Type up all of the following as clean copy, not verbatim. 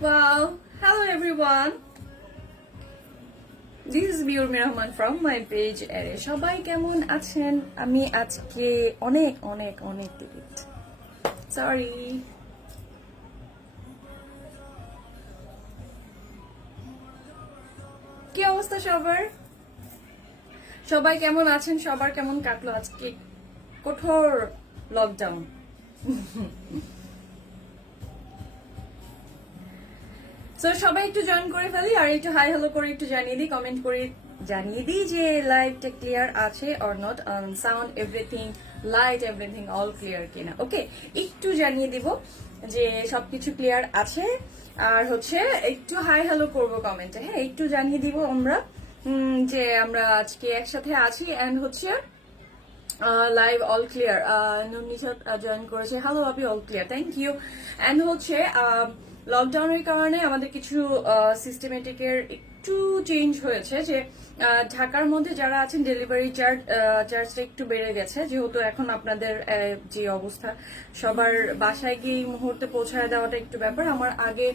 Wow, hello everyone. This is Biurmi Rahman from my page. সবাই কেমন আছেন? আমি আজকে অনেক টিকিট। সরি। কি অবস্থা সবার? সবাই কেমন আছেন? সবার কেমন কাটলো আজকে কঠোর লকডাউন? সো সবাই একটু জয়েন করে ফেলি আর একটু হাই হ্যালো করে একটু জানিয়ে দিই, কমেন্ট করে জানিয়ে দিই যে লাইভটা ক্লিয়ার আছে or not, sound everything, light everything all clear কিনা। ওকে, একটু জানিয়ে দিব যে সবকিছু ক্লিয়ার আছে আর হচ্ছে একটু হাই হ্যালো করবো কমেন্টে। হ্যাঁ, একটু জানিয়ে দিব আমরা যে আমরা আজকে একসাথে আছি এন্ড হচ্ছে live all clear. Nunishat join করেছে, হ্যালো আপি, all clear, thank you. And হচ্ছে লকডাউনের কারণে আমাদের কিছু সিস্টেমেটিকের একটু চেঞ্জ হয়েছে, যে ঢাকার মধ্যে যারা আছেন ডেলিভারি চার্জটা একটু বেড়ে গেছে, যেহেতু এখন আপনাদের যে অবস্থা সবার বাসায় গিয়ে এই মুহূর্তে পৌঁছায় দেওয়াটা একটু ব্যাপার। আমার আগে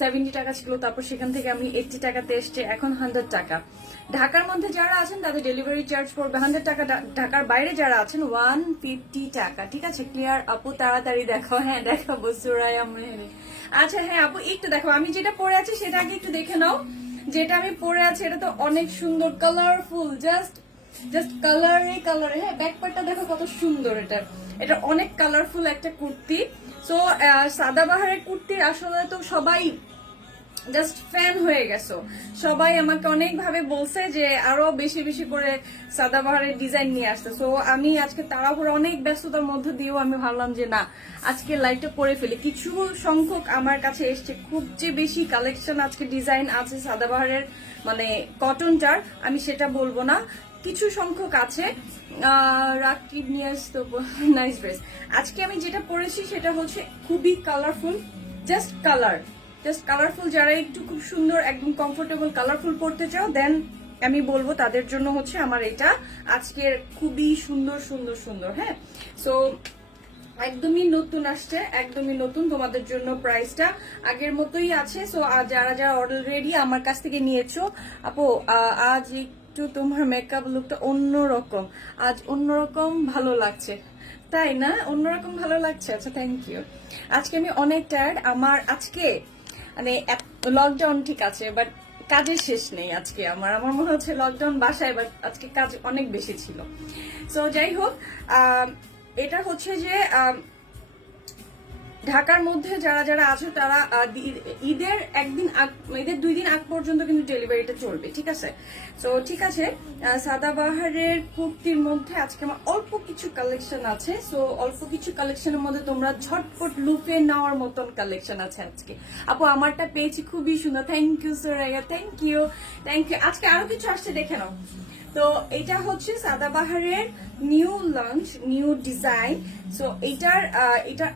70 টাকা ছিল, তারপর সেখান থেকে আমি 80 টাকাতে এসছে, এখন 100 টাকা। ঢাকার মধ্যে যারা আছেন তাদের ডেলিভারি চার্জ পড়বে 100 টাকা, ঢাকার বাইরে যারা আছেন 150 টাকা। ঠিক আছে, ক্লিয়ার আপু? তাড়াতাড়ি দেখো। হ্যাঁ দেখাবো, সুরায়া মেহেরি। আচ্ছা হ্যাঁ আপু, একটু দেখো, আমি যেটা পরে আছি সেটা আগে একটু দেখে নাও। যেটা আমি পরে আছি এটা তো অনেক সুন্দর, কালারফুল, জাস্ট কালারে। হ্যাঁ, ব্যাকপার্টটা দেখো কত সুন্দর। এটা অনেক কালারফুল একটা কুর্তি। সো সাদাবাহারের কুর্তির আসলে তো সবাই জাস্ট ফ্যান হয়ে গেছো। সবাই আমাকে অনেক ভাবে বলছে যে আরো বেশি বেশি করে সাদাবাহারের ডিজাইন নিয়ে আসতে। সো আমি আজকে তাড়াহুড়ো অনেক ব্যস্ততার মধ্যে দিয়েও আমি ভাবলাম যে না, আজকে লাইভটা করে ফেলি। কিছু সংখ্যক আমার কাছে এসছে, খুব যে বেশি কালেকশন আজকে ডিজাইন আছে সাদাবাহারের, মানে কটনটার, আমি সেটা বলবো না, কিছু সংখ্যক আছে। রাকিব নিয়ে আসতো, নাইস ড্রেস। আজকে আমি যেটা পরেছি সেটা হচ্ছে খুবই কালারফুল, জাস্ট কালারফুল। যারা একটু খুব সুন্দর একদম কমফোর্টেবল কালারফুল পড়তে চাও, দেন আমি বলবো তাদের জন্য হচ্ছে আমার এটা আজকের খুবই সুন্দর। হ্যাঁ, সো একদমই নতুন আসছে, একদমই নতুন তোমাদের জন্য। প্রাইসটা আগের মতোই আছে। সো যারা অলরেডি আমার কাছ থেকে নিয়েছো, আপু আজ একটু তোমার মেকআপ লুকটা অন্যরকম, আজ অন্যরকম ভালো লাগছে, তাই না? অন্যরকম ভালো লাগছে, আচ্ছা থ্যাংক ইউ। আজকে আমি অনেক টায়ার্ড। আমার আজকে মানে লকডাউন ঠিক আছে, বাট কাজের শেষ নেই আজকে। আমার মনে হচ্ছে লকডাউন বাসায়, বাট আজকে কাজ অনেক বেশি ছিল। সো যাই হোক, এটা হচ্ছে যে ঢাকার মধ্যে যারা আছো তারা ঈদের 2 দিন আগ পর্যন্ত কিন্তু ডেলিভারিটা চলবে, ঠিক আছে? তো ঠিক আছে, সাদাবাহারের কুর্তির মধ্যে আজকে আমার অল্প কিছু কালেকশন আছে। সো অল্প কিছু কালেকশনের মধ্যে তোমরা ঝটপট লুফে নেওয়ার মতন কালেকশন আছে আজকে। আপু আমারটা পেয়েছি, খুবই সুন্দর, thank you Suraiya, thank you. আজকে আরো কিছু আসছে, দেখে নাও। তো এটা হচ্ছে সাদাবাহারের new launch, new design. So এটার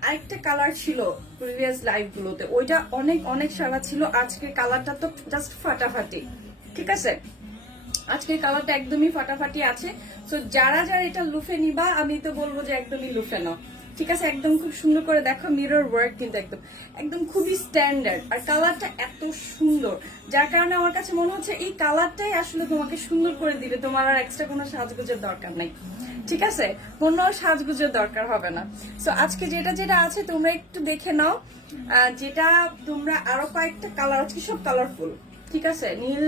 আরেকটা কালার ছিল প্রিভিয়াস লাইভ গুলোতে, ওইটা অনেক সারা ছিল। আজকের কালারটা তো জাস্ট ফাটাফাটি, ঠিক আছে? আজকের কালারটা একদমই ফাটাফাটি আছে। সো যারা এটা লুফে নিবা, আমি তো বলবো যে একদমই লুফে নাও, ঠিক আছে? একদম খুব সুন্দর করে দেখো, মিরর ওয়ার্ক কিন্তু একদম খুবই স্ট্যান্ডার্ড। আর কালারটা এত সুন্দর, যার কারণে আমার কাছে মনে হচ্ছে এই কালারটাই আসলে তোমাকে সুন্দর করে দিবে। তোমার আর এক্সট্রা কোনো সাজগোজের দরকার নাই, ঠিক আছে? কোনো সাজগুজের দরকার হবে না। সো আজকে যেটা আছে তোমরা একটু দেখে নাও। যেটা তোমরা আরো কয়েকটা কালার, আজকে সব কালারফুল, ঠিক আছে? নীল,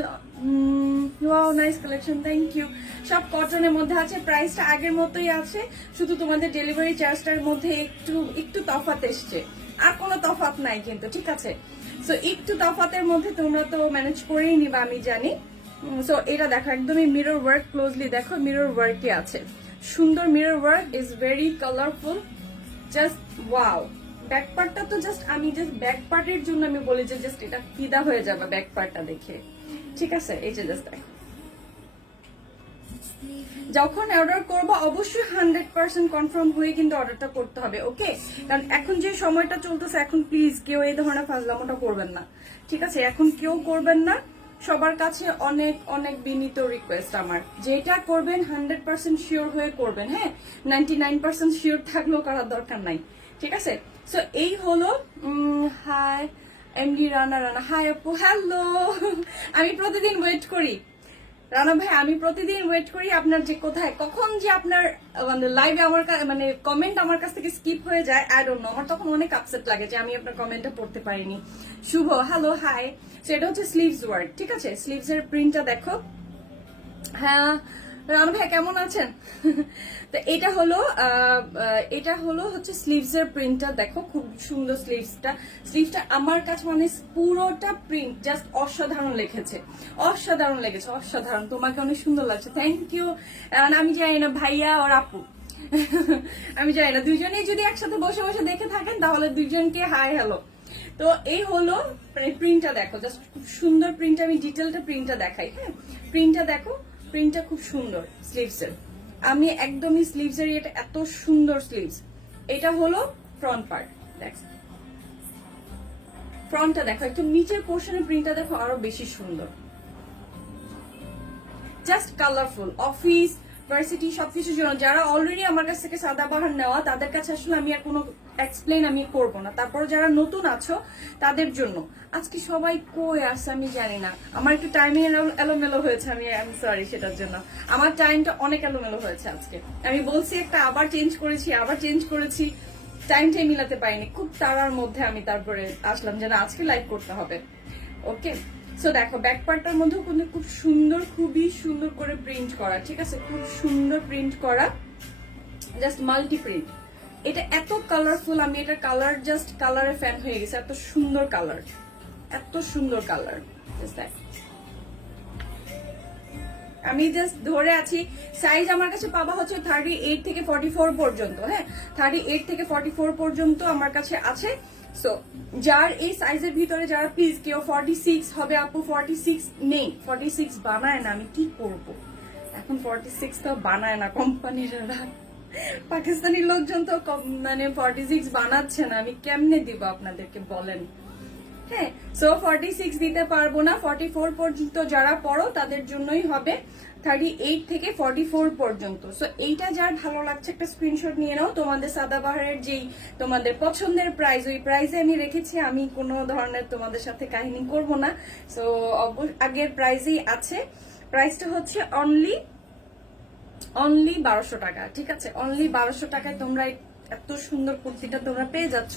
wow nice collection, thank you. সব কটনের মধ্যে আছে, প্রাইসটা আগের মতোই আছে, শুধু তোমাদের ডেলিভারি চার্জটার মধ্যে একটু তফাৎ এসছে, আর কোনো তফাৎ নাই কিন্তু, ঠিক আছে? সো একটু তফাতের মধ্যে তোমরা তো ম্যানেজ করেই নিবা, আমি জানি। সো এটা দেখো, একদমই মিরর ওয়ার্ক, ক্লোজলি দেখো, মিরর ওয়ার্কই আছে, সুন্দর mirror work, is very colourful, just wow. Back পার্টটা তো আমি ব্যাক পার্টের জন্য আমি বলি যে জাস্ট এটা ফিদা হয়ে যাবে ব্যাক পার্টটা দেখে, ঠিক আছে? এই যে জাস্ট দেখো, যখন অর্ডার করবো অবশ্যই 100% কনফার্ম হয়ে কিন্তু অর্ডারটা করতে হবে, ওকে? কারণ এখন যে সময়টা চলতেছে, এখন প্লিজ কেউ এই ধরনের ফাজলামোটা করবেন না, ঠিক আছে? এখন কেউ করবেন না, সবার কাছে অনেক বিনীত রিকোয়েস্ট আমার, যেটা করবেন 100% শিওর হয়ে করবেন। হ্যাঁ, 99% শিওর থাকলেও করার দরকার নাই, ঠিক আছে? সো এই হলো, hi MD Rana Rana hi আপু হ্যালো আমি প্রতিদিন ওয়েট করি রানা ভাই, আমি প্রতিদিন ওয়েট করি আপনার যে কোথায় কখন যে আপনার মানে লাইভে আমার মানে কমেন্ট আমার কাছ থেকে স্কিপ হয়ে যায়, আই ডোন্ট নো। আমার তখন অনেক আপসেট লাগে যে আমি আপনার কমেন্টটা পড়তে পারিনি। শুভ হ্যালো হাই। সেটা হচ্ছে স্লিভস ওয়ার্ক, ঠিক আছে? স্লিভস এর প্রিন্টটা দেখো। হ্যাঁ রানা ভাই কেমন আছেন? তো এটা হলো হচ্ছে স্লিভস এর প্রিন্টটা দেখো, খুব সুন্দর স্লিভসটা আমার কাছে মানে পুরোটা প্রিন্ট জাস্ট অসাধারণ লেগেছে, অসাধারণ। তোমাকে অনেক সুন্দর লাগছে, থ্যাংক ইউ। আমি জানি না ভাইয়া আর আপু আমি জানি না, দুইজনেই যদি একসাথে বসে বসে দেখে থাকেন তাহলে দুইজনকে হাই হ্যালো। তো এই হলো প্রিন্টটা দেখো, জাস্ট খুব সুন্দর প্রিন্ট। আমি ডিটেলটা প্রিন্টটা দেখাই। হ্যাঁ প্রিন্টটা দেখো, প্রিন্টটা খুব সুন্দর স্লিভসের। আমি একদমই স্লিভসের এটা এত সুন্দর স্লিভস। এটা হলো ফ্রন্ট পার্ট, দেখ ফ্রন্টটা দেখো, একটু নিচের পোর্শনের প্রিন্টটা দেখো আরো বেশি সুন্দর, জাস্ট কালারফুল। অফিস ভার্সিটি সবকিছুর জন্য যারা অলরেডি আমার কাছ থেকে সাদাবাহার নেওয়া তাদের কাছে আসলে আমি আর কোনো এক্সপ্লেন আমি করবো না। তারপর যারা নতুন আছো তাদের জন্য আজকে সবাই কই আসছে আমি জানি না, আমার একটু টাইমিং এলোমেলো হয়েছে, আমি সরি সেটার জন্য। আমার টাইমটা অনেক এলোমেলো হয়েছে আজকে। আমি বলছি একটা, আবার চেঞ্জ করেছি, টাইমটাই মিলাতে পারিনি। খুব তাড়ার মধ্যে আমি তারপরে আসলাম যে না আজকে লাইভ করতে হবে। ওকে সো দেখো ব্যাক পার্টটার মধ্যেও কিন্তু খুব সুন্দর, খুবই সুন্দর করে প্রিন্ট করা, ঠিক আছে? খুব সুন্দর প্রিন্ট করা, জাস্ট মাল্টি প্রিন্ট। এটা এত কালারফুল, আমি এটা কালার জাস্ট কালারে ফ্যান হয়ে গেছে। এত সুন্দর কালার, আমি জাস্ট ধরে আছি। সাইজ আমার কাছে পাবা হচ্ছে 38 থেকে 44 পর্যন্ত। হ্যাঁ 38 থেকে 44 পর্যন্ত আমার কাছে আছে। সো যার এই সাইজের ভিতরে যারা, প্লিজ কেউ 46 হবে আপু, 46 নেই, 46 বানায় না, আমি কি করব এখন? 46 তো বানায় না কোম্পানিরা, পাকিস্তানি লোকজন তো মানে 46 বানাচ্ছে না, আমি কেমনে দিব আপনাদেরকে বলেন? হ্যাঁ সো 46 দিতে পারবো না। 44 পর্যন্ত যারা পড়ো তাদের জন্যই হবে, 38 থেকে 44 পর্যন্ত। সো এইটা যার ভালো লাগছে একটা স্ক্রিনশট নিয়ে নাও। তোমাদের সাদাবাহারের যেই তোমাদের পছন্দের প্রাইস, ওই প্রাইসে আমি রেখেছি, আমি কোনো ধরনের তোমাদের সাথে কাহিনী করব না। সো আগের প্রাইসেই আছে। প্রাইসটা হচ্ছে অনলি 1200 টাকা, ঠিক আছে? অনলি 1200 টাকায় তোমরা এত সুন্দর কুর্তিটা তোমরা পেয়ে যাচ্ছ।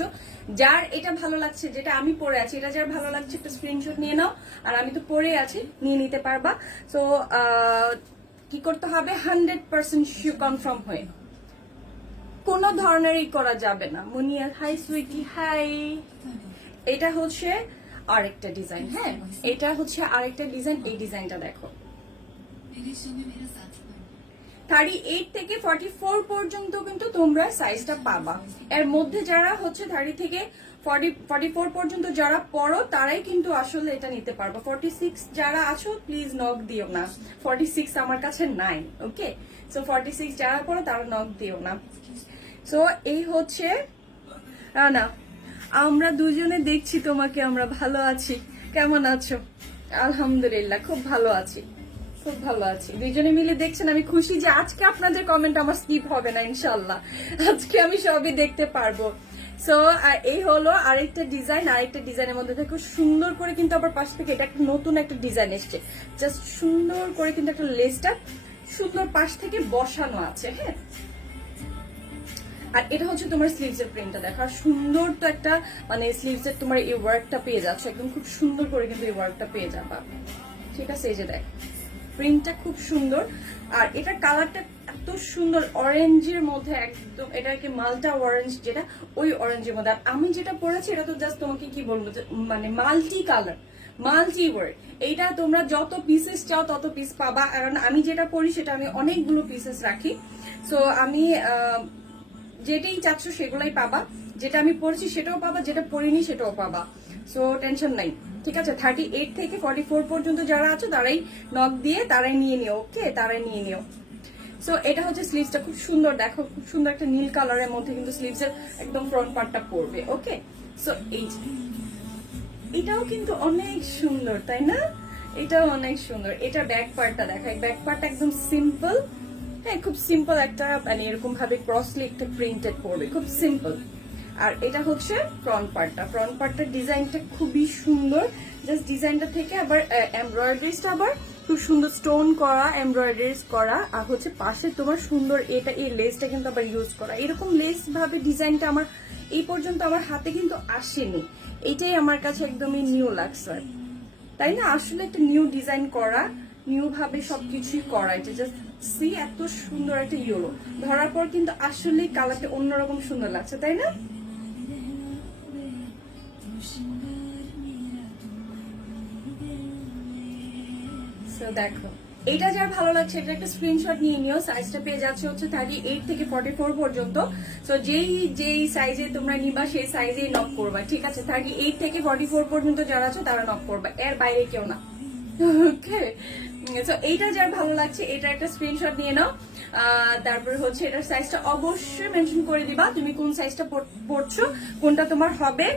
যার এটা ভালো লাগছে, যেটা আমি পরে আছি, এটা যার ভালো লাগছে একটা স্ক্রিনশট নিয়ে নাও। আর আমি তো পরে আছি, নিয়ে নিতে পারবা। সো কি করতে হবে? 100% কনফার্ম হয়ে কোনো ধরনেরই করা যাবে না। মুনিয়া হাই সুইটি হাই। এটা হচ্ছে আরেকটা ডিজাইন। হ্যাঁ এটা হচ্ছে আরেকটা ডিজাইন। এই ডিজাইনটা দেখো, 38 থেকে 44 পর্যন্ত কিন্তু তোমরা সাইজটা পাবা। এর মধ্যে যারা হচ্ছে 30 থেকে 44 পর্যন্ত যারা পড়ো তারাই কিন্তু আসলে এটা নিতে পারবো। 46 যারা আছো প্লিজ নক দিও না, 46 আমার কাছে নাই। ওকে সো 46 যারা পড়ো তারা নক দিও না। সো এই হচ্ছে রানা, আমরা দুজনে দেখছি তোমাকে, আমরা ভালো আছি। কেমন আছো? আলহামদুলিল্লাহ খুব ভালো আছি, খুব ভালো আছি। দুইজনে মিলে দেখছেন, আমি খুশি যে আজকে আপনাদের কমেন্ট আমার স্কিপ হবে না ইনশাল্লাহ। আজকে আমি সবই দেখতে পারবো। সো এই হলো আরেকটা ডিজাইন। আরেকটা ডিজাইনের মধ্যে দেখো সুন্দর করে কিন্তু আবার পাশ থেকে এটা একটা নতুন একটা ডিজাইন এসছে, জাস্ট সুন্দর করে কিন্তু একটা লেসটা সুন্দর পাশ থেকে বসানো আছে। হ্যাঁ আর এটা হচ্ছে তোমার স্লিভস এর প্রিন্টটা দেখো, আর সুন্দর তো একটা মানে স্লিভস এর তোমার এই ওয়ার্কটা পেয়ে যাচ্ছ, একদম খুব সুন্দর করে কিন্তু এই ওয়ার্কটা পেয়ে যাবা, ঠিক আছে? এই যে দেখ প্রিন্টটা খুব সুন্দর। আর এটার কালারটা এত সুন্দর, অরেঞ্জের মধ্যে একদম, এটাকে মাল্টা অরেঞ্জ, যেটা ওই অরেঞ্জের মধ্যে। আর আমি যেটা পরেছি এটা তো জাস্ট তোমাকে কি বলবো, মানে মাল্টি কালার, মাল্টি ওয়ার্ড। এইটা তোমরা যত পিসেস চাও তত পিস পাবা, কারণ আমি যেটা পরি সেটা আমি অনেকগুলো পিসেস রাখি। সো আমি যেটাই চাচ্ছ সেগুলাই পাবা, যেটা আমি পরেছি সেটাও পাবা, যেটা পরিনি সেটাও পাবা। সো টেনশন নাই, ঠিক আছে? 38 থেকে 44 পর্যন্ত যারা আছো তারাই নক দিয়ে তারাই নিয়ে নিও। ওকে তারাই নিয়ে নিও। সো এটা হচ্ছে স্লিভসটা, খুব সুন্দর দেখো, খুব সুন্দর একটা নীল কালারের মধ্যে কিন্তু স্লিভসের একদম ফ্রন্ট পার্টটা পড়বে। ওকে সো এটাও কিন্তু অনেক সুন্দর, তাই না? এটাও অনেক সুন্দর। এটা ব্যাক পার্টটা দেখাই, ব্যাক পার্টটা একদম সিম্পল। হ্যাঁ খুব সিম্পল একটা, মানে এরকম ভাবে ক্রসলি একটা প্রিন্টেড পড়বে, খুব সিম্পল। আর এটা হচ্ছে ফ্রন্ট পার্টটার ডিজাইনটা খুবই সুন্দর। জাস্ট ডিজাইনটা থেকে আবার এমব্রয়ডারিজটা আবার খুব সুন্দর স্টোন করা, এমব্রয়ডারিজ করা, আর হচ্ছে পাশে তোমার সুন্দর এটা এই লেসটা কিন্তু আবার ইউজ করা। এরকম লেস ভাবে ডিজাইনটা আমার এই পর্যন্ত আমার হাতে কিন্তু আসেনি। এটাই আমার কাছে একদমই নিউ লাগছে, তাই না? আসলে একটা নিউ ডিজাইন করা, নিউ ভাবে সবকিছুই করা। এটা জাস্ট সি এত সুন্দর একটা ইয়েলো ধরার পর কিন্তু আসলে কালারটা অন্যরকম সুন্দর লাগছে, তাই না? দেখো এটা যার ভালো লাগছে এটা একটা স্ক্রিনশট নিয়ে নিও। সাইজটা পেয়ে যাচ্ছে হচ্ছে 38 থেকে 44 পর্যন্ত। তো যেই সাইজে তোমরা নিবা সেই সাইজেই নক করবা, ঠিক আছে? 38 থেকে 44 পর্যন্ত যারা আছে তারা নক করবা, এর বাইরে কেউ না। ওকে, তো এইটা যার ভালো লাগছে এটা একটা স্ক্রিনশট নিয়ে নাও। তারপরে হচ্ছে এটার সাইজটা অবশ্যই মেনশন করে দিবা, তুমি কোন সাইজটা পড়ছো, কোনটা তোমার হবে,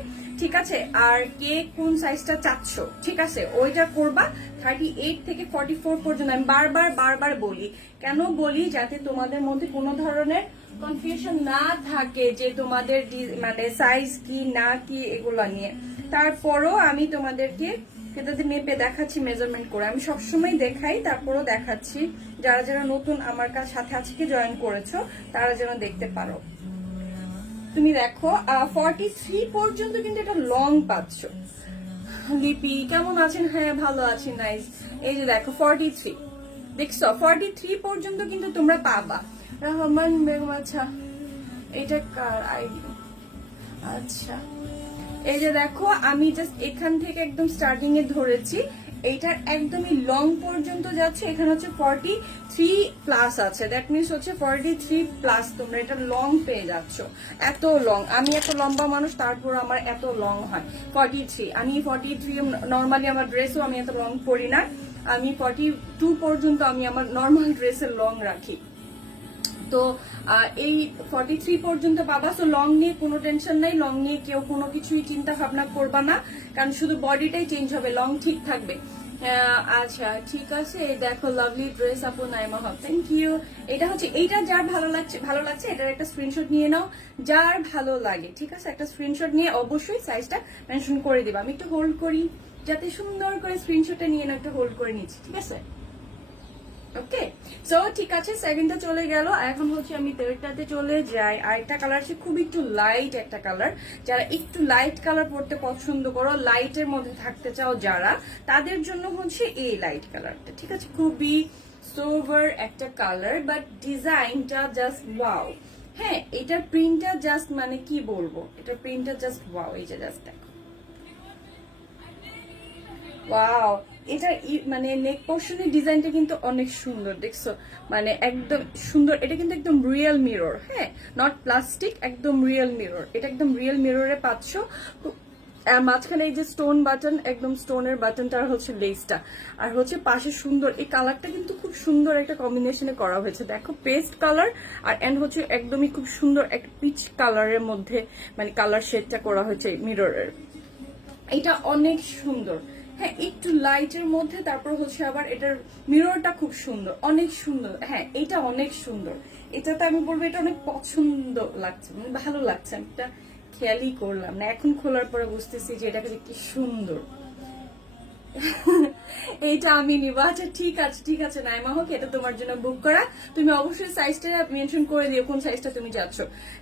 ঠিক আছে? আর কে কোন সাইজটা চাচ্ছ, ঠিক আছে? ওইটা করবা। 38 থেকে 44 পর্যন্ত আমি বারবার বলি, কেন বলি? যাতে তোমাদের মধ্যে কোনো ধরনের কনফিউশন না থাকে যে তোমাদের মানে সাইজ কি না কি এগুলো নিয়ে। তারপরও আমি তোমাদেরকে সেটাতে মেপে দেখাচ্ছি, মেজারমেন্ট করে আমি সবসময় দেখাই, তারপরও দেখাচ্ছি যারা যারা নতুন আমার কাছে সাথে আজকে জয়েন করেছো তারা যেন দেখতে পারো। তুমি দেখো 43 পর্যন্ত কিন্তু এটা লং পাচ্ছ। লিপি কেমন আছেন? হ্যাঁ ভালো আছি, নাইস। এই যে দেখো 43 দেখছো, 43 পর্যন্ত কিন্তু তোমরা পাবা। রহমান বেগম, আচ্ছা এটা কার আইডি? আচ্ছা এই যে দেখো আমি জাস্ট এখান থেকে একদম স্টার্টিং এ ধরেছি, এইটার একদমই লং পর্যন্ত যাচ্ছে। এখানে হচ্ছে 43 প্লাস আছে, দ্যাট মিনস হচ্ছে 43 প্লাস তোমরা এটা লং পেয়ে যাচ্ছ। এত লং, আমি এত লম্বা মানুষ তারপর আমার এত লং হয় 43। আমি 43 নর্মালি আমার ড্রেসও আমি এত লং পরি না, আমি 42 পর্যন্ত আমি আমার নর্মাল ড্রেসের লং রাখি। তো এই 43 পর্যন্ত পাবা। সো লং নিয়ে কোনো টেনশন নাই, লং নিয়ে কেউ কোনো কিছুই চিন্তা ভাবনা করবা না, কারণ শুধু বডিটাই চেঞ্জ হবে, লং ঠিক থাকবে। আচ্ছা ঠিক আছে, দেখো লাভলি ড্রেস আপু নাইমা হক, থ্যাংক ইউ। এটা হচ্ছে এইটা যার ভালো লাগছে এটার একটা স্ক্রিনশট নিয়ে নাও, যার ভালো লাগে, ঠিক আছে? একটা স্ক্রিনশট নিয়ে অবশ্যই সাইজটা মেনশন করে দিবা। আমি একটু হোল্ড করি যাতে সুন্দর করে স্ক্রিনশটটা নিয়ে নাও, একটু হোল্ড করে নিচ্ছি, ঠিক আছে? ওকে, সো ঠিক আছে, সেকেন্ডটা চলে গেল। এখন হচ্ছে আমি থার্ডটাতে চলে যাই। আরেকটা কালার আছে খুব একটু লাইট একটা কালার, যারা একটু লাইট কালার পড়তে পছন্দ করো, লাইটের মধ্যে থাকতে চাও যারা, তাদের জন্য হচ্ছে এই লাইট কালারটা, ঠিক আছে? খুবই সোভার একটা কালার, বাট ডিজাইনটা জাস্ট ওয়াও। হ্যাঁ, এটার প্রিন্টটা জাস্ট মানে কি বলবো, এটার প্রিন্টটা জাস্ট ওয়াও। এই যে জাস্ট দেখো, ওয়াও। এটা মানে নেক পোর্শনের ডিজাইনটা কিন্তু অনেক সুন্দর, দেখছো? মানে একদম সুন্দর। এটা কিন্তু একদম রিয়েল মিরর, হ্যাঁ, নট প্লাস্টিক, একদম রিয়েল মিরর। এটা একদম রিয়েল মিররে পাচ্ছ। মাঝখানে এই যে স্টোন বাটন, একদম স্টোনের বাটনটা হচ্ছে লেসটা, আর হচ্ছে পাশে সুন্দর এই কালারটা কিন্তু খুব সুন্দর একটা কম্বিনেশনে করা হয়েছে। দেখো পেস্ট কালার আর এন্ড হচ্ছে একদমই খুব সুন্দর একটা পিচ কালারের মধ্যে মানে কালার শেডটা করা হয়েছে মিররের। এটা অনেক সুন্দর, হ্যাঁ, একটু লাইটের মধ্যে। তারপর হচ্ছে আবার এটার মিররটা খুব সুন্দর, অনেক সুন্দর। হ্যাঁ, এটা অনেক সুন্দর। এটাতে আমি বলবো এটা অনেক পছন্দ লাগছে, মানে ভালো লাগছে। আমি এটা খেয়ালই করলাম না, এখন খোলার পরে বুঝতেছি যে এটা কি সুন্দর। এইটা আমি নিব। আচ্ছা ঠিক আছে নাইমা হোক, এটা তোমার জন্য বুক করা। তুমি অবশ্যই সাইজটা মেনশন করে দিও কোন সাইজটা তুমি যাচ্ছ,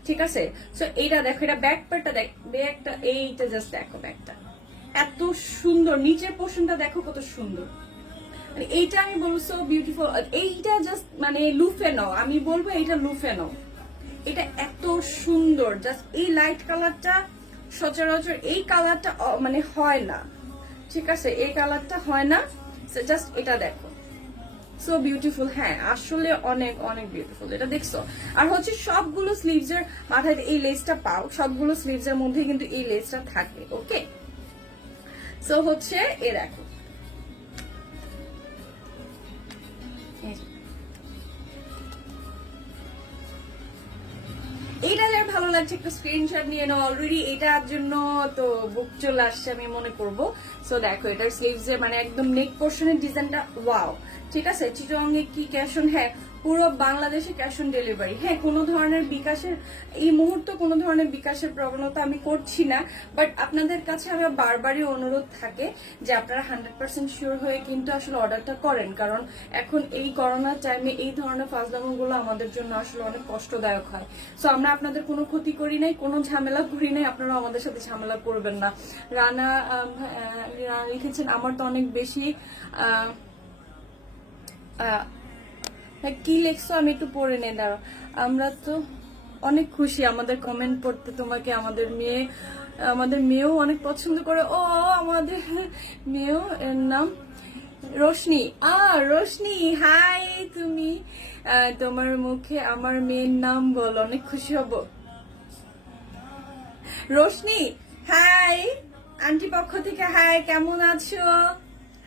ঠিক আছে? সো এইটা দেখো, এটা ব্যাক পার্টটা দেখ, ব্যাকটা এইটা জাস্ট দেখো, ব্যাকটা এত সুন্দর, নিচের পোর্শনটা দেখো কত সুন্দর। মানে এইটা আমি বলবো সো বিউটিফুল। এইটা জাস্ট মানে লুফে নাও, আমি বলবো এইটা লুফে নাও। এটা এত সুন্দর, জাস্ট এই লাইট কালারটা সচরাচর এই কালারটা মানে হয় না, ঠিক আছে? এই কালারটা হয় না, জাস্ট এটা দেখো, সো বিউটিফুল। হ্যাঁ, আসলে অনেক অনেক বিউটিফুল। এটা দেখছো? আর হচ্ছে সবগুলো স্লিভস এর মাথায় এই লেসটা পাও, সবগুলো স্লিভস এর মধ্যে কিন্তু এই লেসটা থাকে। ওকে, সো হচ্ছে এ দেখো, এইটা যার ভালো লাগছে একটা স্ক্রিনশট নিয়ে নাও। অলরেডি এটার জন্য তো বুক চলে আসছে আমি মনে করবো। সো দেখো এটার স্লিভস এর মানে একদম নেক পোর্শনের ডিজাইনটা ওয়াও, ঠিক আছে? চিটং এ কি ক্যাশন, হ্যাঁ পুরো বাংলাদেশে ক্যাশ অন ডেলিভারি। হ্যাঁ, কোনো ধরনের বিকাশের এই মুহূর্তে কোনো ধরনের বিকাশের প্রবণতা আমি করছি না, বাট আপনাদের কাছে আমার বারবারই অনুরোধ থাকে যে আপনারা 100% শিওর হয়ে কিন্তু আসলে অর্ডারটা করেন, কারণ এখন এই করোনার টাইমে এই ধরনের ফাজলামোগুলো আমাদের জন্য আসলে অনেক কষ্টদায়ক হয়। সো আমরা আপনাদের কোনো ক্ষতি করি নাই, কোনো ঝামেলা করি নাই, আপনারা আমাদের সাথে ঝামেলা করবেন না। রানা লিখেছেন আমার তো অনেক বেশি কি লেখছো আমি একটু পড়ে নেই, দাঁড়াও। আমরা তো অনেক খুশি আমাদের কমেন্ট পড়তে তোমাকে, আমাদের মেয়েও অনেক পছন্দ করে। ও আমাদের মেয়েও, এর নাম রোশনি। রোশনি হাই, তুমি তোমার মুখে আমার মেয়ের নাম বলো, অনেক খুশি হব। রোশনি হাই, আন্টি পক্ষ থেকে হাই, কেমন আছো?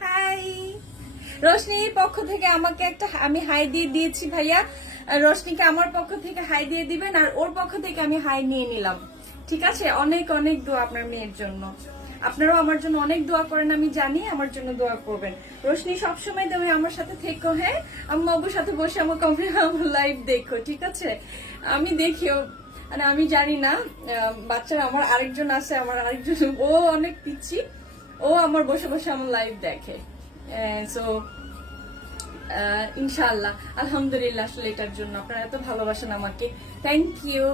হাই, রোশনির পক্ষ থেকে আমাকে একটা আমি হাই দিয়ে দিয়েছি ভাইয়া, রোশনিকে আমার পক্ষ থেকে হাই দিয়ে দিবেন, আর ওর পক্ষ থেকে আমি হাই নিয়ে নিলাম, ঠিক আছে? অনেক অনেক দোয়া আপনার মেয়ের জন্য, আপনারাও আমার জন্য অনেক দোয়া করেন, আমি জানি আমার জন্য দোয়া করবেন। রোশনি সবসময় তুমি আমার সাথে থেকো, হ্যাঁ? আম্মা আব্বুর সাথে বসে আমার আমার লাইভ দেখো, ঠিক আছে? আমি দেখিও, মানে আমি জানি না, বাচ্চারা আমার আরেকজন আছে, আমার আরেকজন, ও অনেক পিচ্ছি, ও আমার বসে বসে আমার লাইভ দেখে। সো ইনশাআল্লাহ, আলহামদুলিল্লাহ, আসলে এটার জন্য আপনারা এত ভালোবাসেন আমাকে, থ্যাংক ইউ।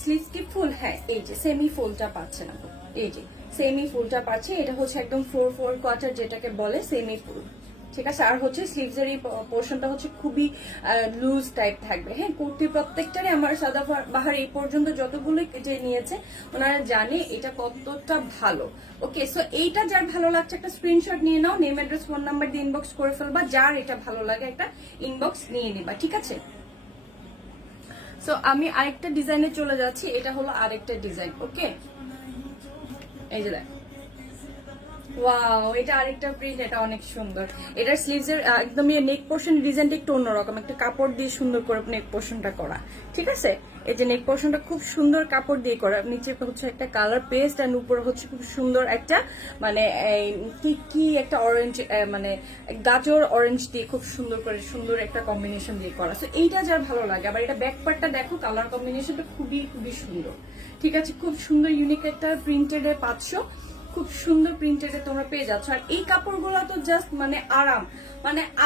স্লিভস কি ফুল? হ্যাঁ, এই যে সেমি ফুলটা পাচ্ছে না, এই যে সেমি ফুলটা পাচ্ছে, এটা হচ্ছে একদম 4/4 কোয়ার্টার যেটাকে বলে সেমি ফুল, ঠিক আছে? আর হচ্ছে স্লিভস এর এই পোর্শনটা হচ্ছে খুবই লুজ টাইপ থাকবে। হ্যাঁ, কুর্তি প্রত্যেকটারই আমার সাদাবাহার এই পর্যন্ত যতগুলো যে নিয়েছে ওনারা জানে এটা কতটা ভালো। ওকে, সো এইটা যার ভালো লাগছে একটা স্ক্রিনশট নিয়ে নাও, নেম অ্যাড্রেস ফোন নাম্বার দিয়ে ইনবক্স করে ফেলবা, যার এটা ভালো লাগে একটা ইনবক্স নিয়ে নিবা, ঠিক আছে? সো আমি আরেকটা ডিজাইনে চলে যাচ্ছি, এটা হলো আরেকটা ডিজাইন। ওকে, এই যে দেখ, ওয়াও, এটা আরেকটা প্রিন্ট, এটা অনেক সুন্দর। এটার স্লিভস এর একদম নেক পোর্শন ডিজাইনটা একটু অন্যরকম, একটা কাপড় দিয়ে সুন্দর করে নেক পোর্শনটা করা, ঠিক আছে? এই যে নেক পোর্শনটা খুব সুন্দর কাপড় দিয়ে করা, নিচে হচ্ছে একটা কালার পেস্ট, আর উপরে হচ্ছে খুব সুন্দর একটা মানে কি একটা অরেঞ্জ, মানে গাজর অরেঞ্জ দিয়ে খুব সুন্দর করে সুন্দর একটা কম্বিনেশন দিয়ে করা। তো এইটা যার ভালো লাগে, আবার এটা ব্যাক পার্টটা দেখো, কালার কম্বিনেশনটা খুবই খুবই সুন্দর, ঠিক আছে? খুব সুন্দর ইউনিক একটা প্রিন্টেড এ পাচ্ছ, খুব সুন্দর প্রিন্টেড তোমরা পেয়ে যাচ্ছ। আর এই কাপড়গুলো তো জাস্ট মানে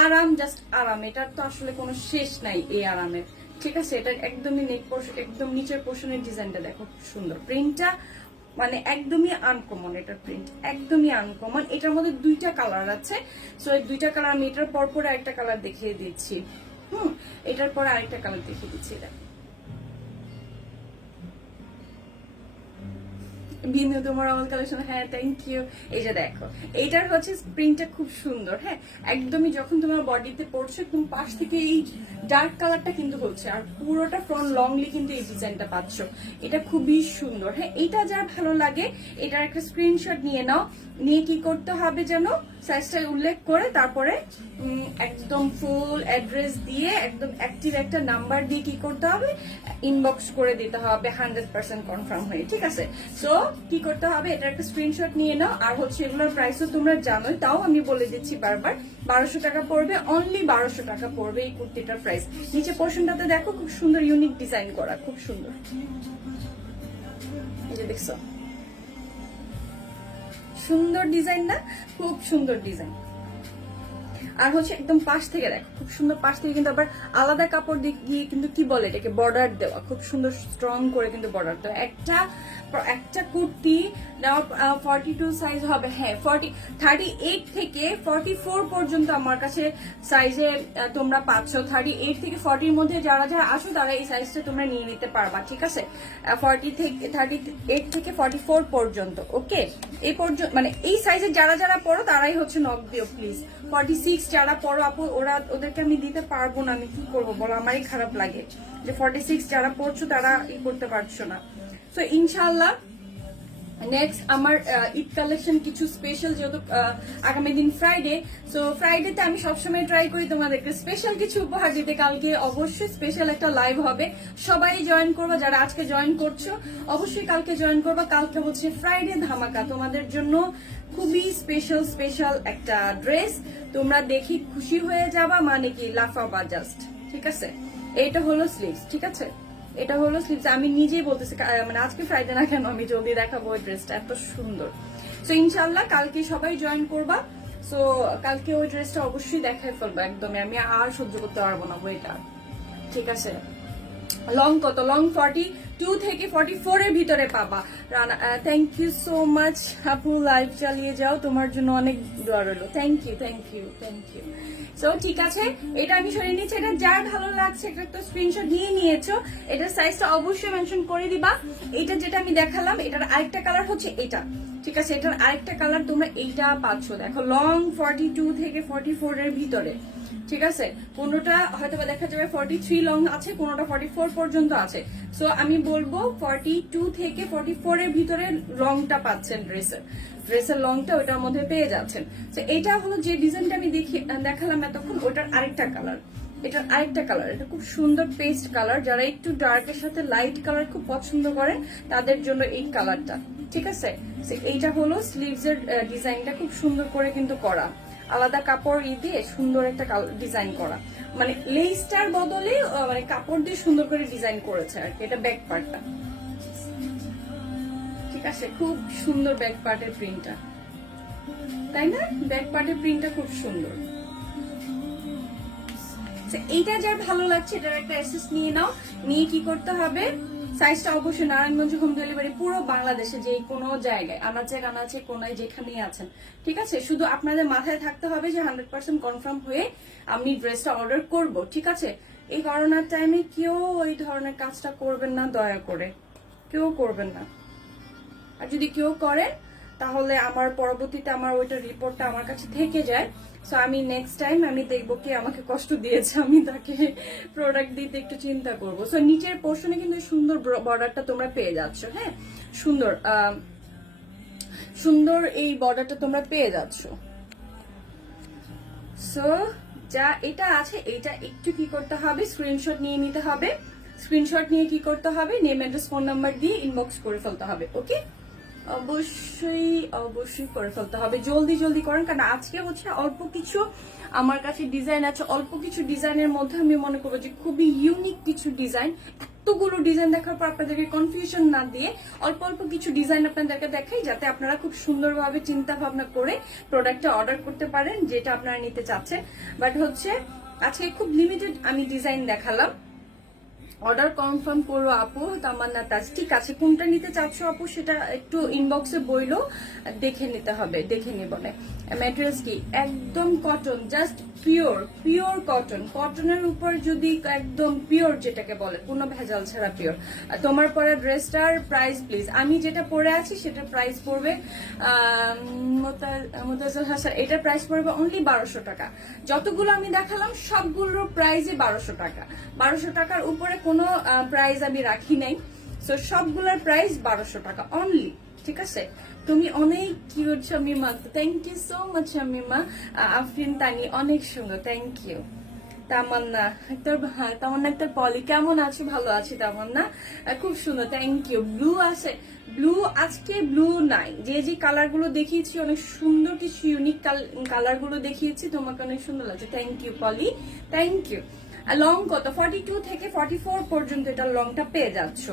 আরাম, জাস্ট আরাম, এটার তো আসলে কোনো শেষ নাই এই আরামের, ঠিক আছে? এটা একদমই নেক পোর্শন, একদম নিচের পোর্শনের ডিজাইনটা দেখো, খুব সুন্দর প্রিন্টটা, মানে একদমই আনকমন, এটার প্রিন্ট একদমই আনকমন। এটার মধ্যে দুইটা কালার আছে, সো এই দুইটা কালার আমি এটার পর একটা কালার দেখিয়ে দিচ্ছি, এটার পরে আরেকটা কালার দেখিয়ে দিচ্ছি। এটা বিনু তোমার আমার কালেকশন, হ্যাঁ থ্যাংক ইউ। এই যে দেখো, এইটার হচ্ছে প্রিন্টটা খুব সুন্দর, হ্যাঁ একদমই যখন তোমার বডিতে পড়ছে একদম পাশ থেকে এই ডার্ক কালারটা কিন্তু হচ্ছে, আর পুরোটা ফ্রন্ট লংলি কিন্তু এই ডিজাইনটা পাচ্ছ, এটা খুবই সুন্দর। হ্যাঁ, এটা যার ভালো লাগে এটার একটা স্ক্রিনশট নিয়ে নাও, নিয়ে কি করতে হবে যেন সাইজটা উল্লেখ করে তারপরে একদম ফুল অ্যাড্রেস দিয়ে একদম অ্যাক্টিভ একটা নাম্বার দিয়ে কি করতে হবে, ইনবক্স করে দিতে হবে 100% কনফার্ম হয়ে, ঠিক আছে? সো কি করতে হবে, এটা একটা স্ক্রিনশট নিয়ে নাও। আর হচ্ছে এগুলোর প্রাইসও তোমরা জানোই, তাও আমি বলে দিচ্ছি বারবার, 1200 টাকা পড়বে, অনলি 1200 টাকা পড়বে এই কুর্তিটার প্রাইস। নিচে পোর্শনটাতে দেখো খুব সুন্দর ইউনিক ডিজাইন করা, খুব সুন্দর, এই যে দেখছো, সুন্দর ডিজাইন না? খুব সুন্দর ডিজাইন। আর হচ্ছে একদম পাশ থেকে দেখো, খুব সুন্দর পাশ থেকে কিন্তু আবার আলাদা কাপড় দিয়ে কিন্তু কি বলে এটাকে, বর্ডার দেওয়া, খুব সুন্দর স্ট্রং করে কিন্তু বর্ডার দেওয়া। একটা কুর্তি 42 সাইজ হবে, হ্যাঁ 38 থেকে 44 পর্যন্ত আমার কাছে সাইজে তোমরা পাচ্ছ। 38 থেকে 40 মধ্যে যারা যারা আসো তারা এই সাইজটা তোমরা নিয়ে নিতে পারবা, ঠিক আছে? 38 থেকে 44 পর্যন্ত, ওকে? এই পর্যন্ত মানে এই সাইজে যারা যারা পড়ো তারাই হচ্ছে নক দিও প্লিজ। 46 যারা পড়ো আপু, ওদেরকে আমি দিতে পারবো না, আমি কি করবো বলো, আমারই খারাপ লাগে যে 46 যারা পড়ছো তারা করতে পারছো না। সো ইনশাল্লাহ নেক্সট আমার ঈদ কালেকশন কিছু স্পেশাল, যেহেতু আগামী দিন ফ্রাইডে, সো ফ্রাইডেতে আমি সবসময় ট্রাই করি তোমাদেরকে স্পেশাল কিছু উপহার দিতে। কালকে অবশ্যই স্পেশাল একটা লাইভ হবে, সবাই জয়েন করবা। যারা আজকে জয়েন করছো অবশ্যই কালকে জয়েন করবা। কালকে হচ্ছে ফ্রাইডে ধামাকা, তোমাদের জন্য খুবই স্পেশাল একটা ড্রেস, তোমরা দেখি খুশি হয়ে যাবা, মানে কি লাফাবা জাস্ট। ঠিক আছে, এইটা হলো স্লিভস। ঠিক আছে, এটা হলো স্লিভস। আমি নিজেই বলতেছি মানে আজকে ফ্রাইডে না কেন, আমি জলদি দেখাবো ওই ড্রেসটা, এত সুন্দর। সো ইনশাল্লাহ কালকে সবাই জয়েন করবা। সো কালকে ওই ড্রেসটা অবশ্যই দেখাই ফেলবো একদমই, আমি আর সহ্য করতে পারবো না ওইটা। ঠিক আছে, লং কত? লং 42 থেকে 44 এর ভিতরে পাবা। Rana thank you so much আপু, লাইভ চালিয়ে যাও, তোমার জন্য অনেক দোয়া রইলো। Thank you. সো ঠিক আছে, এটা আমি সরিয়ে নিচ্ছি। এটা যার ভালো লাগছে এটা তো স্ক্রিনশট নিয়ে নিয়েছো, এটার সাইজটা অবশ্যই মেনশন করে দিবা। এটা যেটা আমি দেখালাম, এটার আরেকটা কালার হচ্ছে এটা। ঠিক আছে, এটার আরেকটা কালার তোমরা এইটা পাচ্ছ, দেখো লং 42 থেকে 44 এর ভিতরে। ঠিক আছে, কোনোটা হয়তো দেখা যাবে 43 লং আছে, কোনোটা 44 পর্যন্ত আছে। সো আমি বলবো 42 থেকে 44 এর ভিতরে লংটা পাচ্ছেন, ড্রেসের লংটা ওইটার মধ্যে পেয়ে যাচ্ছেন। তো এটা হলো যে ডিজাইনটা আমি দেখালাম এতক্ষণ, ওটার আরেকটা কালার। এটার আরেকটা কালার, এটা খুব সুন্দর পেস্ট কালার। যারা একটু ডার্কের সাথে লাইট কালার খুব পছন্দ করেন তাদের জন্য এই কালারটা। ঠিক আছে, এইটা হলো স্লিভস এর ডিজাইনটা খুব সুন্দর করে কিন্তু করা, আলাদা কাপড় দিয়ে সুন্দর একটা ডিজাইন করা, মানে লেসটার বদলে মানে কাপড় দিয়ে সুন্দর করে ডিজাইন করেছে আর কি। এটা ব্যাক পার্টটা। ঠিক আছে, খুব সুন্দর ব্যাক পার্টের প্রিন্টটা, তাই না? ব্যাক পার্টের প্রিন্টটা খুব সুন্দর। এইটা যার ভালো লাগছে এটার একটা অ্যাসেস নিয়ে নাও, নিয়ে কি করতে হবে, সাইজটা অবশ্যই নারায়ণগঞ্জ হোম ডেলিভারি পুরো বাংলাদেশে যে কোনো জায়গায় আনাচে কোনায় যেখানেই আছেন। ঠিক আছে, শুধু আপনাদের মাথায় থাকতে হবে যে 100% কনফার্ম হয়ে আমি ড্রেসটা অর্ডার করব। ঠিক আছে, এই করোনার টাইমে কেউ ওই ধরনের কাজটা করবেন না, দয়া করে কেউ করবেন না। আর যদি কেউ করেন তাহলে আমার পরবর্তীতে আমার ওইটা রিপোর্টটা আমার কাছে থেকে যায়। সো আমি নেক্সট টাইম আমি দেখবো কে আমাকে কষ্ট দিয়েছে, আমি তাকে প্রোডাক্ট দিতে একটু চিন্তা করব। সো নিচের পোর্শনে কিন্তু সুন্দর বর্ডারটা তোমরা পেয়ে যাচ্ছ। হ্যাঁ, সুন্দর এই বর্ডারটা তোমরা পেয়ে যাচ্ছ। সো যা এটা আছে এইটা একটু কি করতে হবে, স্ক্রিনশট নিয়ে নিতে হবে। স্ক্রিনশট নিয়ে কি করতে হবে, নেম অ্যাড্রেস ফোন নাম্বার দিয়ে ইনবক্স করে ফেলতে হবে। ওকে, অবশ্যই করে ফেলতে হবে, জলদি করেন, কারণ আজকে হচ্ছে অল্প কিছু আমার কাছে ডিজাইন আছে। অল্প কিছু ডিজাইনের মধ্যে আমি মনে করবো যে খুবই ইউনিক কিছু ডিজাইন। এতগুলো ডিজাইন দেখার পর আপনাদেরকে কনফিউশন না দিয়ে অল্প কিছু ডিজাইন আপনাদেরকে দেখাই, যাতে আপনারা খুব সুন্দরভাবে চিন্তা ভাবনা করে প্রোডাক্টটা অর্ডার করতে পারেন যেটা আপনারা নিতে চাচ্ছেন। বাট হচ্ছে আজকে খুব লিমিটেড আমি ডিজাইন দেখালাম। অর্ডার কনফার্ম করো আপু, তামান্না তাজ। ঠিক আছে, কোনটা নিতে চাচ্ছ আপু সেটা একটু ইনবক্সে বইলো, দেখে নিতে হবে, দেখে নিব না। ম্যাটেরিয়ালস কি? একদম কটন, জাস্ট পিওর কটনের উপর যদি একদম পিওর যেটাকে বলে, কোনো ভেজাল ছাড়া পিওর। তোমার পরে ড্রেসটার প্রাইস প্লিজ। আমি যেটা পরে আছি সেটার প্রাইস পড়বে মোতাজুল হাসান, এটার প্রাইস পড়বে অনলি 1200 টাকা। যতগুলো আমি দেখালাম সবগুলোর প্রাইসে 1200 টাকা। 1200 টাকার উপরে কোনো প্রাইস আমি রাখি নাই। সো সবগুলোর প্রাইস 1200 টাকা অনলি। ঠিক আছে, তুমি অনেক cute Shamima, thank you so much Shamima. Afrin Tani অনেক সুন্দর, থ্যাংক ইউ। তামান্না আক্তার পলি, কেমন আছো? ভালো আছি তামান্না, খুব সুন্দর, থ্যাংক ইউ। ব্লু আছে, ব্লু আজকে ব্লু নাই। যে কালার গুলো দেখিয়েছি অনেক সুন্দর কিছু ইউনিক কালার গুলো দেখিয়েছি, তোমাকে অনেক সুন্দর লাগছে, thank you Poly, thank you. Long কত? 42 থেকে 44 পর্যন্ত এটা লংটা পেয়ে যাচ্ছ।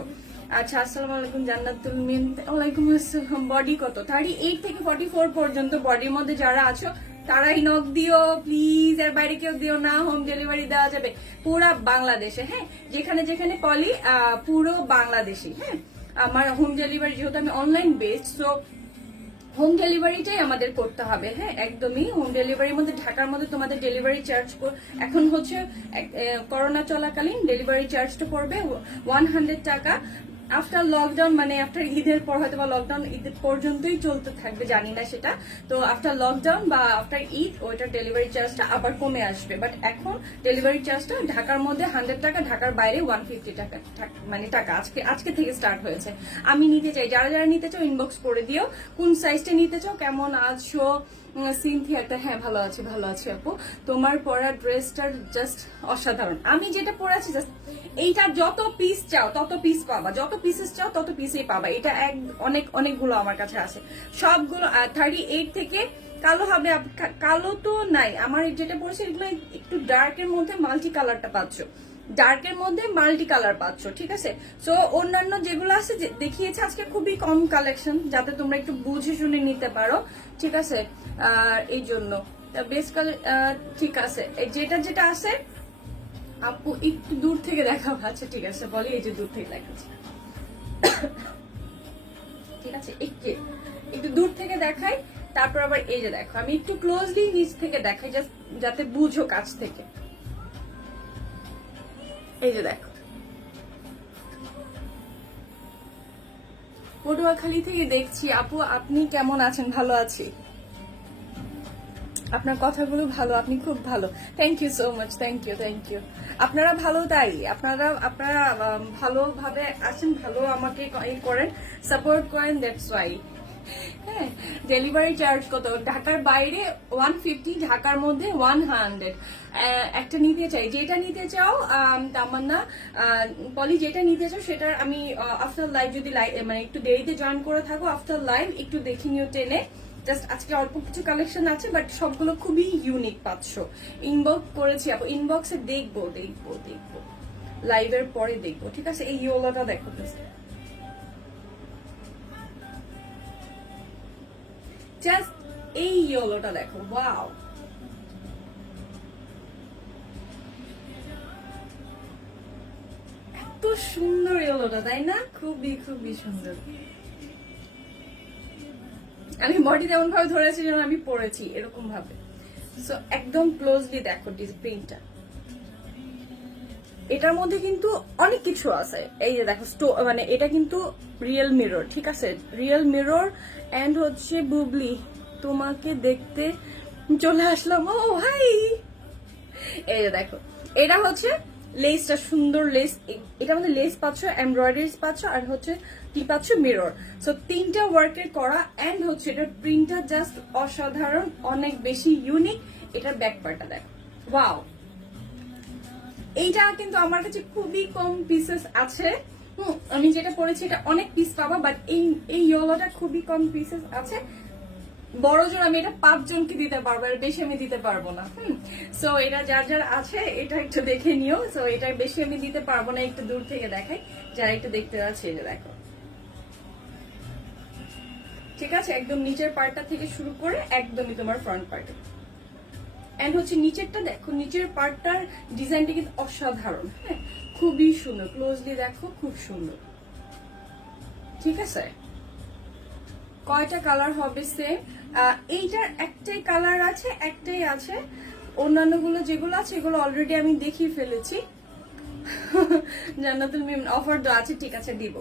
আচ্ছা, আসসালামু আলাইকুম জান্নাতুল মিন, ওয়ালাইকুম আসসালাম। বডি কত? 38 থেকে 44 পর্যন্ত বডির মধ্যে যারা আছো তারাই নক দিও প্লিজ, এর বাইরে কেউ দিও না। হোম ডেলিভারি দেওয়া যাবে পুরা বাংলাদেশে। হ্যাঁ, যেখানে পলি পুরো বাংলাদেশি। হ্যাঁ, আমার হোম ডেলিভারি যেহেতু আমি অনলাইন বেসড, সো হোম ডেলিভারিটাই আমাদের করতে হবে। হ্যাঁ, একদমই হোম ডেলিভারির মধ্যে ঢাকার মধ্যে তোমাদের ডেলিভারি চার্জ এখন হচ্ছে করোনা চলাকালীন ডেলিভারি চার্জটা পড়বে 100 টাকা। আফটার লকডাউন মানে আফটার ঈদের পর হয়তো বা লকডাউন ঈদের পর্যন্তই চলতে থাকবে, জানি না সেটা। তো আফটার লকডাউন বা আফটার ঈদ ওইটার ডেলিভারি চার্জটা আবার কমে আসবে, বাট এখন ডেলিভারি চার্জটা ঢাকার মধ্যে 100 টাকা, ঢাকার বাইরে 150 টাকা মানে টাকা আজকে থেকে স্টার্ট হয়েছে। আমি নিতে চাই, যারা যারা নিতে চাও ইনবক্স করে দিও কোন সাইজটা নিতে চাও, কেমন আছো সিনথিয়াটা। হ্যাঁ ভালো আছি আপু, তোমার পরা ড্রেসটার জাস্ট অসাধারণ। আমি যেটা পরে আছি জাস্ট এইটা, যত পিস চাও তত পিস পাবা, যত পিসেস চাও তত পিসেই পাবা। এটা অনেকগুলো আমার কাছে আছে, সবগুলো 38 থেকে কালো হবে। কালো তো নাই আমার, যেটা পড়েছে এগুলো একটু ডার্কের মধ্যে মাল্টি কালারটা পাচ্ছ, ডার্কের মধ্যে মাল্টি কালার পাচ্ছ, ঠিক আছে। সো অন্যান্য যেগুলো আছে দেখিয়েছে আজকে খুবই কম কালেকশন, যাতে তোমরা একটু বুঝে শুনে নিতে পারো, ঠিক আছে। এই জন্য বেস কালার ঠিক আছে। যেটা আছে আপু একটু দূর থেকে দেখাবো। আচ্ছা ঠিক আছে, বলি এই যে দূর থেকে দেখাচ্ছি, ঠিক আছে। একটু দূর থেকে দেখাই, তারপর আবার এই যে দেখো আমি একটু ক্লোজলি নিচ থেকে দেখাই, যাতে বুঝো কাছ থেকে। এই যে দেখো, পটুয়াখালী থেকে দেখছি আপু, আপনি কেমন আছেন? ভালো আছি, আপনার কথাগুলো ভালো, আপনি খুব ভালো। Thank you so much, thank you. আপনারা ভালো, তাই আপনারা ভালোভাবে আছেন, ভালো আমাকে করেন, সাপোর্ট করেন, দ্যাটস ওয়াই। হ্যাঁ, ডেলিভারি চার্জ কত? ঢাকার বাইরে 150, ঢাকার মধ্যে 100। একটা নিতে চাই, যেটা নিতে চাও তামান্না পলি, যেটা নিতে চাও সেটার আমি আফটার লাইভ, যদি মানে একটু দেরিতে জয়েন করে থাকো আফটার লাইভ একটু দেখে নিও টেনে। জাস্ট আজকে অল্প কিছু কালেকশন আছে, বাট সবগুলো খুবই ইউনিক পাচ্ছ। ইনবক্স করেছি আপু, ইনবক্সে দেখবো লাইভের পরে দেখবো, ঠিক আছে। এই ইয়োলাটা দেখো, জাস্ট এই ইয়েলোটা দেখো, ওয়াও, এত সুন্দর ইয়েলোটা, তাই না? খুবই সুন্দর। আমি বডি তেমন ভাবে ধরেছি যেন আমি পরেছি এরকম ভাবে। সো একদম ক্লোজলি দেখো ডিসপ্লেটা, এটার মধ্যে কিন্তু অনেক কিছু আছে। এই যে দেখো মানে এটা কিন্তু রিয়েল মিরর, ঠিক আছে, রিয়েল মিরর। এন্ড হচ্ছে বুবলি, তোমাকে দেখতে চলে আসলাম। ও ভাই, এই যে দেখো, এটা হচ্ছে লেসটা, সুন্দর লেস। এটার মধ্যে লেস পাচ্ছ, এমব্রয়ডারি পাচ্ছ, আর হচ্ছে কি পাচ্ছ, মিরর। সো 3টা ওয়ার্কের করা। এন্ড হচ্ছে এটার প্রিন্টটা জাস্ট অসাধারণ, অনেক বেশি ইউনিক। এটার ব্যাক পার্টটা দেখো, ওয়াও। এইটা কিন্তু আমার কাছে খুবই কম পিসেস আছে। আমি যেটা পরেছি এটা অনেক পিস পাবা, বাট এই ইয়েলোটা খুবই কম পিসেস আছে। বড় জোর আমি এটা 5 জনকে দিতে পারবো, এর বেশি আমি দিতে পারবো না। সো এটা যার আছে এটা একটু দেখে নিও। সো এটা বেশি আমি দিতে পারবো না, একটু দূর থেকে দেখাই, যারা একটু দেখতে যাচ্ছে এটা দেখো, ঠিক আছে। একদম নিচের পার্টটা থেকে শুরু করে একদমই তোমার ফ্রন্ট পার্টে। এন্ড হচ্ছে নিচেরটা দেখো, নিচের পার্টটার ডিজাইনটা কিন্তু অসাধারণ। হ্যাঁ, খুবই সুন্দর, ক্লোজলি দেখো, খুব সুন্দর, ঠিক আছে। কয়টা কালার হবে সেম? এইটার একটাই কালার আছে, একটাই আছে। অন্যান্য গুলো যেগুলো আছে এগুলো অলরেডি আমি দেখিয়ে ফেলেছি। জান্নাতুল মিম অফার আছে, ঠিক আছে দিব,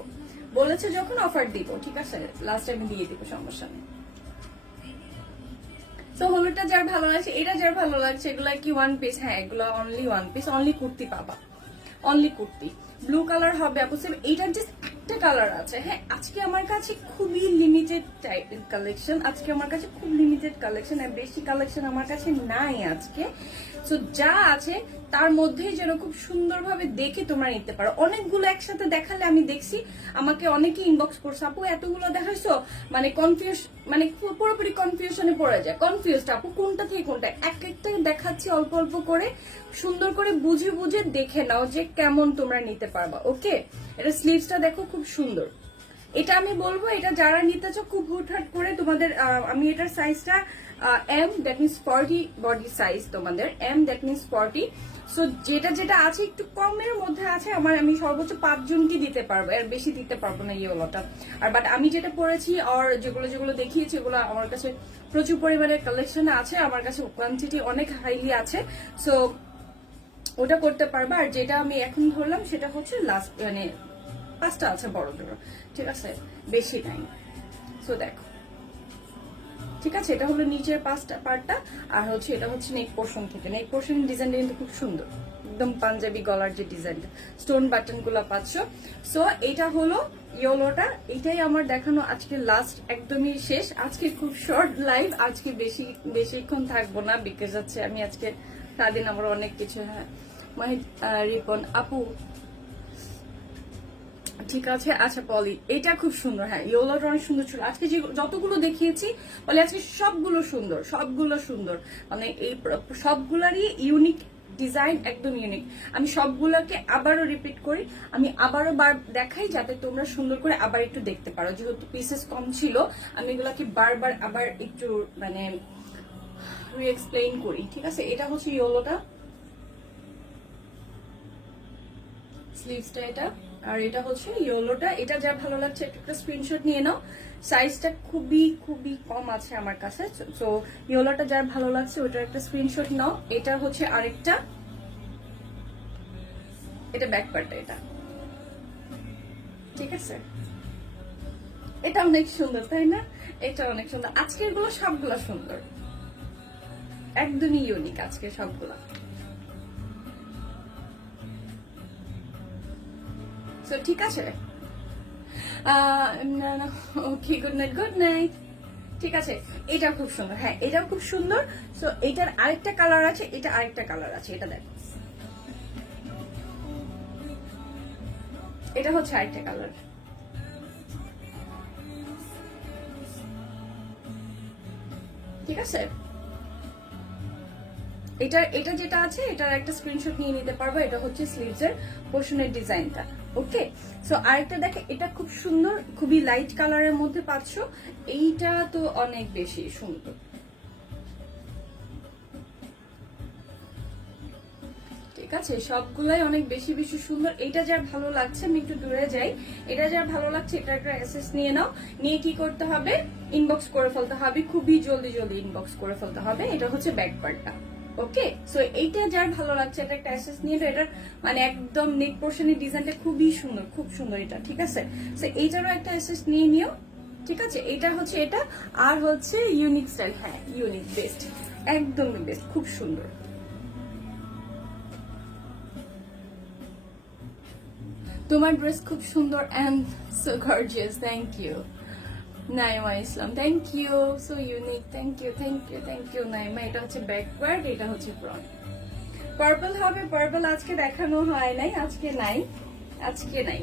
বলেছে যখন অফার দিব, ঠিক আছে, লাস্ট টাইমে দিয়ে দিব, সমস্যা নেই। তো হলুদটা যার ভালো লাগছে, এটা যার ভালো লাগছে, এগুলা কি ওয়ান পিস? হ্যাঁ, এগুলো only one piece, only kurti পাবা, অনলি কুর্তি। ব্লু কালার হবে আপু, এইটার জাস্ট একটা কালার আছে। হ্যাঁ, আজকে আমার কাছে খুবই লিমিটেড টাইপের কালেকশন, আজকে আমার কাছে খুব লিমিটেড কালেকশন, আর বেশি কালেকশন আমার কাছে নাই আজকে। সো যা আছে তার মধ্যেই যেন খুব সুন্দরভাবে দেখে তোমরা নিতে পারো। অনেকগুলো একসাথে দেখালে, আমি দেখছি আমাকে অনেকে ইনবক্স করছে, আপু এতগুলো দেখাইছো, মানে মানে পুরোপুরি কনফিউশনে পড়ে যায়, কনফিউজড আপু কোনটা থেকে কোনটা। একটা দেখাচ্ছি অল্প অল্প করে, সুন্দর করে বুঝে বুঝে দেখে নাও যে কেমন তোমরা নিতে পারবা। ওকে, এটা স্লিভসটা দেখো, খুব সুন্দর। এটা আমি বলবো, এটা যারা নিতে চাও খুব হুটহাট করে তোমাদের, আমি এটার সাইজটা M, that means 40 body size তোমাদের, এম দ্যাট মিনস 40। সো যেটা আছে একটু কমের মধ্যে আছে, আমি সর্বোচ্চ 5 জনকে দিতে পারবো, এর বেশি দিতে পারবো না ইয়েলোটা। আর বাট আমি যেটা পরেছি আর যেগুলো দেখিয়েছি, এগুলো আমার কাছে প্রচুর পরিমাণে কালেকশন আছে, আমার কাছে কোয়ান্টিটি অনেক হাইলি আছে। সো ওটা করতে পারবা। আর যেটা আমি এখন ধরলাম সেটা হচ্ছে লাস্ট, মানে 5টা আছে বড় জোড়া, ঠিক আছে, বেশি নাই। সো দেখো, ঠিক আছে, এটা হলো নিচের পার্টটা, আর হচ্ছে এটা হচ্ছে নেক পোর্শন থেকে। নেক পোর্শন ডিজাইনটা কিন্তু খুব সুন্দর, একদম পাঞ্জাবি গলার যে ডিজাইনটা, স্টোন বাটন গুলা পাচ্ছ। সো এটা হলো ইয়েলোটা, এটাই আমার দেখানো আজকে লাস্ট, একদমই শেষ। আজকে খুব শর্ট লাইভ, আজকে বেশিক্ষণ থাকবো না, বিকজ হচ্ছে আমি আজকে সারাদিন আমার অনেক কিছু। হ্যাঁ মাহিদ রিপন আপু, ঠিক আছে। আচ্ছা পলি, এটা খুব সুন্দর, হ্যাঁ ইয়েলোটা অনেক সুন্দর ছিল। আজকে যে যতগুলো দেখিয়েছি বলে আজকে সবগুলো সুন্দর, সবগুলো সুন্দর, মানে এই সবগুলারই ইউনিক ডিজাইন, একদম ইউনিক। আমি সবগুলোকে আবারও রিপিট করি, আমি আবারও দেখাই যাতে তোমরা সুন্দর করে আবার একটু দেখতে পারো। যেহেতু পিসেস কম ছিল, আমি এগুলাকে বারবার আবার একটু মানে রিএক্সপ্লেইন করি, ঠিক আছে। এটা হচ্ছে ইয়েলোটা, স্লিভসটা এটা, আর এটা হচ্ছে ইয়েলোটা। এটা যা ভালো লাগছে একটা স্ক্রিনশট নিয়ে নাও, সাইজটা খুবই খুবই কম আছে আমার কাছে। সো ইয়েলোটা যার ভালো লাগছে ওটার একটা স্ক্রিনশট নাও। এটা হচ্ছে আরেকটা, এটা ব্যাক পার্টটা, এটা ঠিক আছে। এটা অনেক সুন্দর তাই না, এটা অনেক সুন্দর। আজকের গুলো সবগুলো সুন্দর, একদমই ইউনিক আজকে সবগুলা। সো ঠিক আছে, okay good night, good night. ঠিক আছে, এটা খুব সুন্দর, হ্যাঁ এটাও খুব সুন্দর। সো এটার আরেকটা কালার আছে, এটা আরেকটা কালার আছে, এটা দেখো, এটা হচ্ছে আরেকটা কালার। ঠিক আছে, এটা যেটা আছে এটার একটা স্ক্রিনশট নিয়ে নিতে পারবো। এটা হচ্ছে স্লিভস এর পোর্শনের ডিজাইনটা, ওকে। সো আরেকটা দেখে, এটা খুব সুন্দর, খুবই লাইট কালারের মধ্যে পাচ্ছ। এইটা তো অনেক বেশি সুন্দর, ঠিক আছে, সবগুলাই অনেক বেশি বেশি সুন্দর। এটা যার ভালো লাগছে, আমি একটু দূরে যাই, এটা যার ভালো লাগছে এটা একটা অ্যাসেস নিয়ে নাও। নিয়ে কি করতে হবে, ইনবক্স করে ফেলতে হবে, খুবই জলদি জলদি ইনবক্স করে ফেলতে হবে। এটা হচ্ছে ব্যাক পার্টটা, ওকে। সো এইটা যার ভালো লাগছে এটা একটা অ্যাসেস নিয়ে, এটার মানে একদম নেক পোর্শনের ডিজাইনটা খুবই সুন্দর, খুব সুন্দর এটা, ঠিক আছে। সো এইটারও একটা অ্যাসেস নিয়ে নিও, ঠিক আছে। এটা হচ্ছে এটা, আর হচ্ছে ইউনিক স্টাইল, হ্যাঁ ইউনিক বেস্ট, একদম বেস্ট, খুব সুন্দর। তোমার ড্রেস খুব সুন্দর and so gorgeous, thank you Naima Islam, thank you, so unique, thank you thank you thank you Naima. এটা হচ্ছে ব্যাকওয়ার্ড, এটা হচ্ছে ফ্রন্ট। পার্পল হবে, পার্পল আজকে দেখানো হয় নাই, আজকে নাই, আজকে নাই।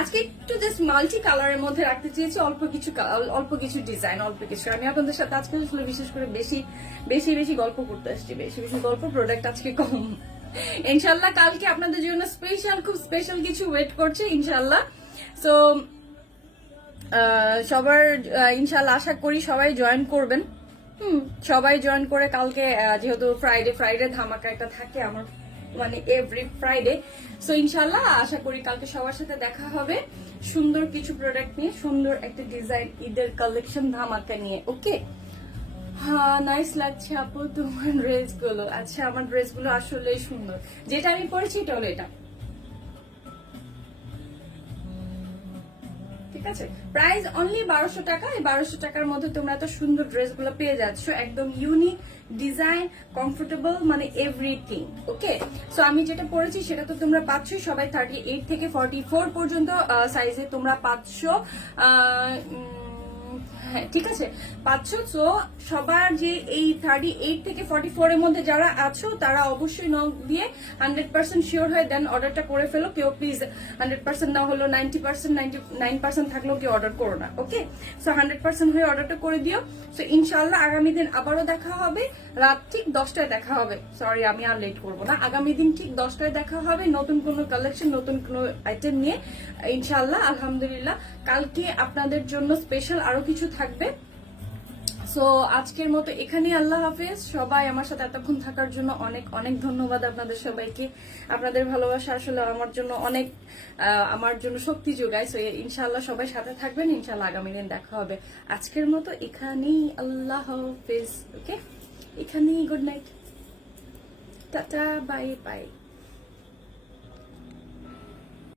আজকে একটু জাস্ট মাল্টি কালারের মধ্যে রাখতে চেয়েছি, অল্প কিছু ডিজাইন, অল্প কিছু। আমি আপনাদের সাথে আজকে আসলে বিশেষ করে বেশি বেশি বেশি গল্প করতে আসছি, বেশি বেশি গল্প, প্রোডাক্ট আজকে কম। ইনশাল্লাহ কালকে আপনাদের জন্য স্পেশাল, খুব স্পেশাল কিছু ওয়েট করছে ইনশাল্লাহ। সো সবার ইনশাল্লাহ আশা করি সবাই জয়েন করবেন। সবাই জয়েন করে কালকে, যেহেতু ফ্রাইডে ধামাকা একটা থাকে আমার, মানে এভরি ফ্রাইডে। সো ইনশাল্লাহ আশা করি কালকে সবার সাথে দেখা হবে সুন্দর কিছু প্রোডাক্ট নিয়ে, সুন্দর একটা ডিজাইন, ঈদের কালেকশন ধামাকা নিয়ে, ওকে। হ্যাঁ নাইস লাগছে আপু তোমার ড্রেস গুলো। আচ্ছা আমার ড্রেস গুলো আসলে সুন্দর, যেটা আমি পরেছি এটা হলো এটা, ঠিক আছে। প্রাইস অনলি 1200 টাকা। এই 1200 টাকার মধ্যে তোমরা এত সুন্দর ড্রেস গুলো পেয়ে যাচ্ছ, একদম ইউনিক ডিজাইন, কমফোর্টেবল, মানে এভরিথিং, ওকে। সো আমি যেটা পরেছি সেটা তো তোমরা পাচ্ছই, সবাই 38 থেকে 44 পর্যন্ত সাইজে তোমরা পাচ্ছ, হ্যাঁ ঠিক আছে পাচ্ছ। সো সবার যে এই 38 থেকে 44 এর মধ্যে যারা আছো তারা অবশ্যই নক দিয়ে 100% শিওর হয়ে দেন অর্ডারটা করে ফেলো। কেউ প্লিজ 100% না হলো 90%, 99% থাকলেও কেউ অর্ডার করো না, ওকে। সো 100% হয়ে অর্ডারটা করে দিও। সো ইনশাল্লাহ আগামী দিন আবারও দেখা হবে, রাত ঠিক 10টায় দেখা হবে। সরি আমি আর লেট করবো না, আগামী দিন ঠিক 10টায় দেখা হবে নতুন কোনো কালেকশন, নতুন কোনো আইটেম নিয়ে ইনশাল্লাহ। আলহামদুলিল্লাহ কালকে আপনাদের জন্য স্পেশাল আরো কিছু থাকবে। সো আজকের মতো এখানে, আল্লাহ হাফেজ। সবাই আমার সাথে এতক্ষণ থাকার জন্য অনেক অনেক ধন্যবাদ আপনাদের সবাইকে। আপনাদের ভালোবাসা আসলে আমার জন্য অনেক, আমার জন্য শক্তি যোগায়। সো ইনশাআল্লাহ সবাই সাথে থাকবেন, ইনশাআল্লাহ আগামী দিন দেখা হবে। আজকের মতো এখানেই, আল্লাহ হাফেজ, ওকে। এখানেই, good night, tata, bye bye.